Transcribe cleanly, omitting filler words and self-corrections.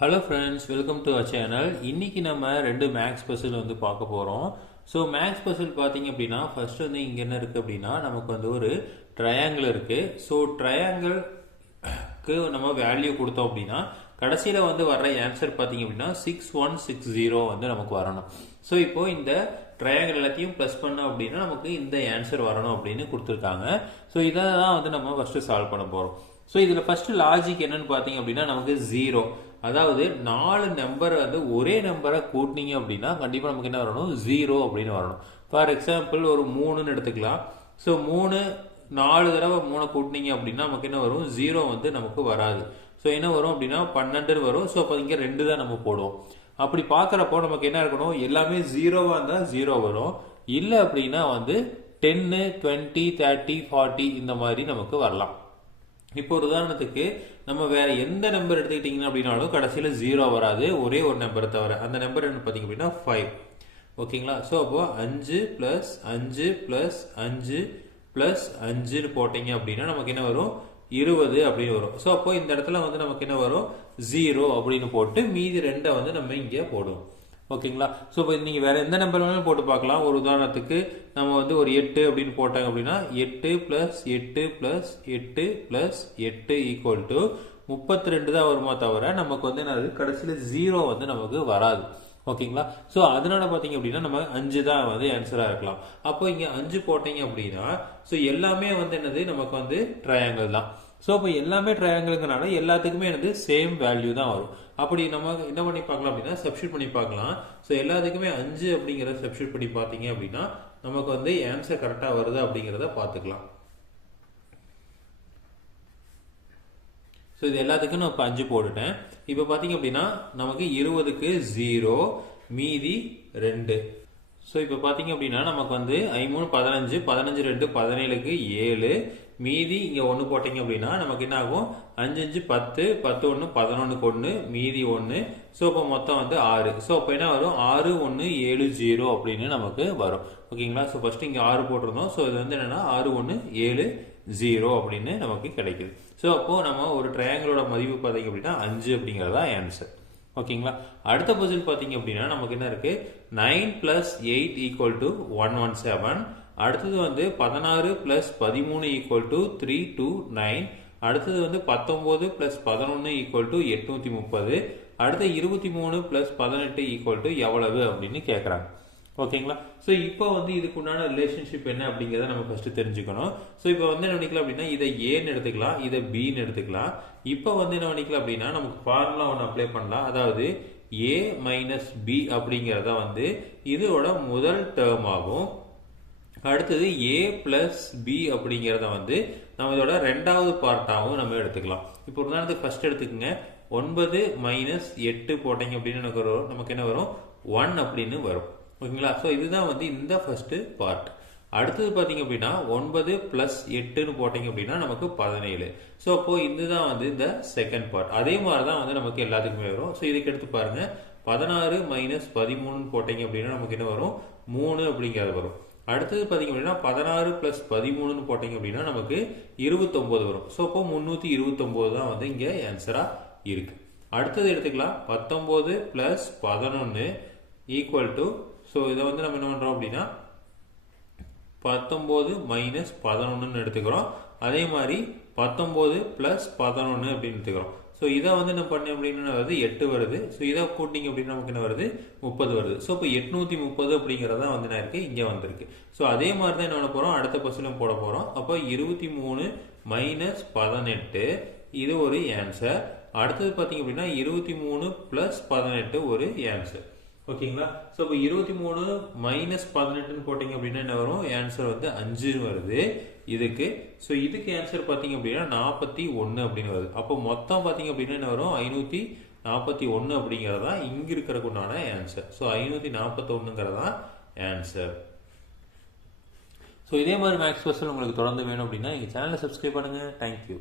Hello friends, welcome to our channel. இன்னைக்கு நம்ம ரெண்டு மேக்ஸ் பசில் வந்து பார்க்க போகிறோம். ஸோ மேக்ஸ் பசில் பார்த்தீங்க அப்படின்னா ஃபர்ஸ்ட் வந்து இங்கே என்ன இருக்குது அப்படின்னா நமக்கு வந்து ஒரு ட்ரையாங்கிள் இருக்குது. ஸோ ட்ரையாங்கிள்க்கு நம்ம வேல்யூ கொடுத்தோம் அப்படின்னா கடைசியில் வந்து வர்ற ஆன்சர் பார்த்தீங்க அப்படின்னா 6160 வந்து நமக்கு வரணும். ஸோ இப்போ இந்த ட்ரையாங்கிள் எல்லாத்தையும் ப்ளஸ் பண்ணோம் அப்படின்னா நமக்கு இந்த ஆன்சர் வரணும் அப்படின்னு கொடுத்துருக்காங்க. ஸோ இதை தான் வந்து நம்ம ஃபர்ஸ்ட் சால்வ் பண்ண போகிறோம். ஸோ இதில் ஃபர்ஸ்ட் லாஜிக் என்னன்னு பார்த்தீங்க அப்படின்னா நமக்கு 0, அதாவது 4 நம்பர் வந்து ஒரே நம்பரை கூட்டினீங்க அப்படின்னா கண்டிப்பாக நமக்கு என்ன வரணும், 0 அப்படின்னு வரணும். ஃபார் எக்ஸாம்பிள் ஒரு 3ன்னு எடுத்துக்கலாம். ஸோ 4 தடவை 3 கூட்டினீங்க அப்படின்னா நமக்கு என்ன வரும், 0 வந்து நமக்கு வராது. ஸோ என்ன வரும் அப்படின்னா 12 வரும். ஸோ அப்போ இங்கே 2 தான் நம்ம போடுவோம். அப்படி பார்க்குறப்போ நமக்கு என்ன இருக்கணும், எல்லாமே 0வாக இருந்தால் 0 வரும். இல்லை அப்படின்னா வந்து 10, 20, 30, 40 இந்த மாதிரி நமக்கு வரலாம். இப்போ ஒரு உதாரணத்துக்கு நம்ம வேற எந்த நம்பர் எடுத்துக்கிட்டீங்கன்னா அப்படின்னாலும் கடைசியில் 0 வராது, ஒரே ஒரு நம்பரை தவிர. அந்த நம்பர் என்ன பார்த்தீங்க அப்படின்னா 5. ஓகேங்களா? ஸோ அப்போ 5 + 5 + 5 + 5ன்னு போட்டீங்க அப்படின்னா நமக்கு என்ன வரும், 20 அப்படின்னு வரும். ஸோ அப்போ இந்த இடத்துல வந்து நமக்கு என்ன வரும், 0 அப்படின்னு போட்டு மீதி 2 வந்து நம்ம இங்கே போடுவோம். ஓகேங்களா? ஸோ இப்போ நீங்கள் வேறு எந்த நம்பர் வேணாலும் போட்டு பார்க்கலாம். ஒரு உதாரணத்துக்கு நம்ம வந்து ஒரு 8 அப்படின்னு போட்டாங்க அப்படின்னா 8 + 8 + 8 + 8 = 32 தான் வருமா தவிர நமக்கு வந்து என்னது கடைசியில் 0 வந்து நமக்கு வராது. ஓகேங்களா? ஸோ அதனால பார்த்தீங்க அப்படின்னா நம்ம 5 தான் வந்து ஆன்சராக இருக்கலாம். அப்போ இங்கே 5 போட்டீங்க அப்படின்னா ஸோ எல்லாமே வந்து என்னது நமக்கு வந்து ட்ரையாங்கிள் தான். ஸோ இப்போ எல்லாமே ட்ரையாங்கிள்ங்கனால எல்லாத்துக்குமே என்னது சேம் வேல்யூ தான் வரும். அப்படி நம்ம என்ன பண்ணி பார்க்கலாம் அப்படின்னா சப்ஸ்டியூட் பண்ணி பார்க்கலாம். ஸோ எல்லாத்துக்குமே 5 அப்படிங்கிறத சப்ஸ்டியூட் பண்ணி பார்த்தீங்க அப்படின்னா நமக்கு வந்து ஆன்சர் கரெக்டாக வருது அப்படிங்கிறத பார்த்துக்கலாம். ஸோ இது எல்லாத்துக்கும் நான் இப்போ 5 போட்டுட்டேன். இப்போ பார்த்தீங்க அப்படின்னா நமக்கு 20க்கு 0, மீதி 2. ஸோ இப்போ பார்த்தீங்க அப்படின்னா நமக்கு வந்து 5 3 15, 15 2 17க்கு 7, மீதி இங்கே 1 போட்டிங்க அப்படின்னா நமக்கு என்ன ஆகும், 5 5 10, 10 1 11க்கு 1, மீதி 1. ஸோ இப்போ மொத்தம் வந்து 6. ஸோ அப்போ என்ன வரும், 6 1 7 0 அப்படின்னு நமக்கு வரும். ஓகேங்களா? ஸோ ஃபர்ஸ்ட் இங்கே 6 போட்டிருந்தோம். ஸோ இது வந்து என்னன்னா 6 1 7 0 அப்படின்னு நமக்கு கிடைக்குது. ஸோ அப்போ நம்ம ஒரு ட்ரையாங்கிளோட மதிப்பு பார்த்தீங்க அப்படின்னா 5 அப்படிங்கிறதா ஆன்சர். ஓகேங்களா? அடுத்த பசில் பார்த்தீங்க அப்படின்னா நமக்கு என்ன இருக்கு, 9 + 8 = 117. அடுத்தது வந்து 16 + 13 = 329. அடுத்தது வந்து 19 + 11 = 830. அடுத்து 23 + 18 = எவ்வளவு அப்படின்னு கேட்குறாங்க. ஓகேங்களா? ஸோ இப்போ வந்து இதுக்கு உண்டான ரிலேஷன்ஷிப் என்ன அப்படிங்கிறத நம்ம ஃபர்ஸ்ட் தெரிஞ்சுக்கணும். ஸோ இப்போ வந்து என்ன பண்ணிக்கலாம் அப்படின்னா இதை ஏன்னு எடுத்துக்கலாம், இதை பின்னு எடுத்துக்கலாம். இப்போ வந்து என்ன பண்ணிக்கலாம் அப்படின்னா நமக்கு ஃபார்முலா ஒன்று அப்ளை பண்ணலாம். அதாவது a - b அப்படிங்கிறத வந்து இதோட முதல் டேர்ம் ஆகும். அடுத்தது a + b அப்படிங்கிறத வந்து நம்ம இதோட ரெண்டாவது பார்ட்டாகவும் நம்ம எடுத்துக்கலாம். இப்போ உதாரணத்துக்கு ஃபர்ஸ்ட் எடுத்துக்கோங்க. 9 - 8 போட்டீங்க அப்படின்னு நமக்கு என்ன வரும், 1 அப்படின்னு வரும். ஓகேங்களா? ஸோ இதுதான் வந்து இந்த ஃபர்ஸ்ட் பார்ட். அடுத்தது பார்த்தீங்க அப்படின்னா 9 + 8ன்னு போட்டீங்க அப்படின்னா நமக்கு 17. ஸோ அப்போ இதுதான் வந்து இந்த செகண்ட் பார்ட். அதே மாதிரி தான் வந்து நமக்கு எல்லாத்துக்குமே வரும். ஸோ இதுக்கு எடுத்து பாருங்க. 16 - 13ன்னு போட்டீங்க அப்படின்னா நமக்கு என்ன வரும், 3 அப்படிங்கிறது வரும். அடுத்தது பார்த்தீங்க அப்படின்னா 16 + 13ன்னு போட்டீங்க அப்படின்னா நமக்கு 29 வரும். ஸோ அப்போ 329 தான் வந்து இங்கே ஆன்சராக இருக்கு. அடுத்தது எடுத்துக்கலாம். 19 + 11 = ஸோ இதை வந்து நம்ம என்ன பண்ணுறோம் அப்படின்னா 19 - 11ன்னு எடுத்துக்கிறோம். அதே மாதிரி 19 + 11 அப்படின்னு எடுத்துக்கிறோம். ஸோ இதை வந்து என்ன பண்ண அப்படின்னா வருது 8 வருது. ஸோ இதை கூட்டிங்க அப்படின்னா நமக்கு என்ன வருது, 30 வருது. ஸோ இப்போ 830 அப்படிங்கிறதா வந்து என்ன இருக்கு, இங்கே வந்திருக்கு. ஸோ அதே மாதிரி தான் என்ன பண்ண போகிறோம், அடுத்த பஸ்ஸிலும் போட போகிறோம். அப்போ 23 - 18 இது ஒரு ஆன்சர். அடுத்தது பார்த்தீங்க அப்படின்னா 23 + 18 ஒரு ஆன்சர். ஓகேங்களா? ஸோ இப்போ 23 - 18ன்னு போட்டிங்க அப்படின்னா என்ன வரும், ஆன்சர் வந்து 5 வருது இதுக்கு. ஸோ இதுக்கு ஆன்சர் பார்த்தீங்க அப்படின்னா 41 அப்படின்னு வருது. அப்போ மொத்தம் பார்த்தீங்க அப்படின்னா என்ன வரும், 541 அப்படிங்கிறதா இங்கே இருக்கிறதுக்குண்டான ஆன்சர். ஸோ 541ங்கிறதா ஆன்சர். ஸோ இதே மாதிரி மேக்ஸ் பஸ்ஸில் உங்களுக்கு தொடர்ந்து வேணும் அப்படின்னா எங்கள் சேனலை சப்ஸ்கிரைப் பண்ணுங்கள். தேங்க்யூ.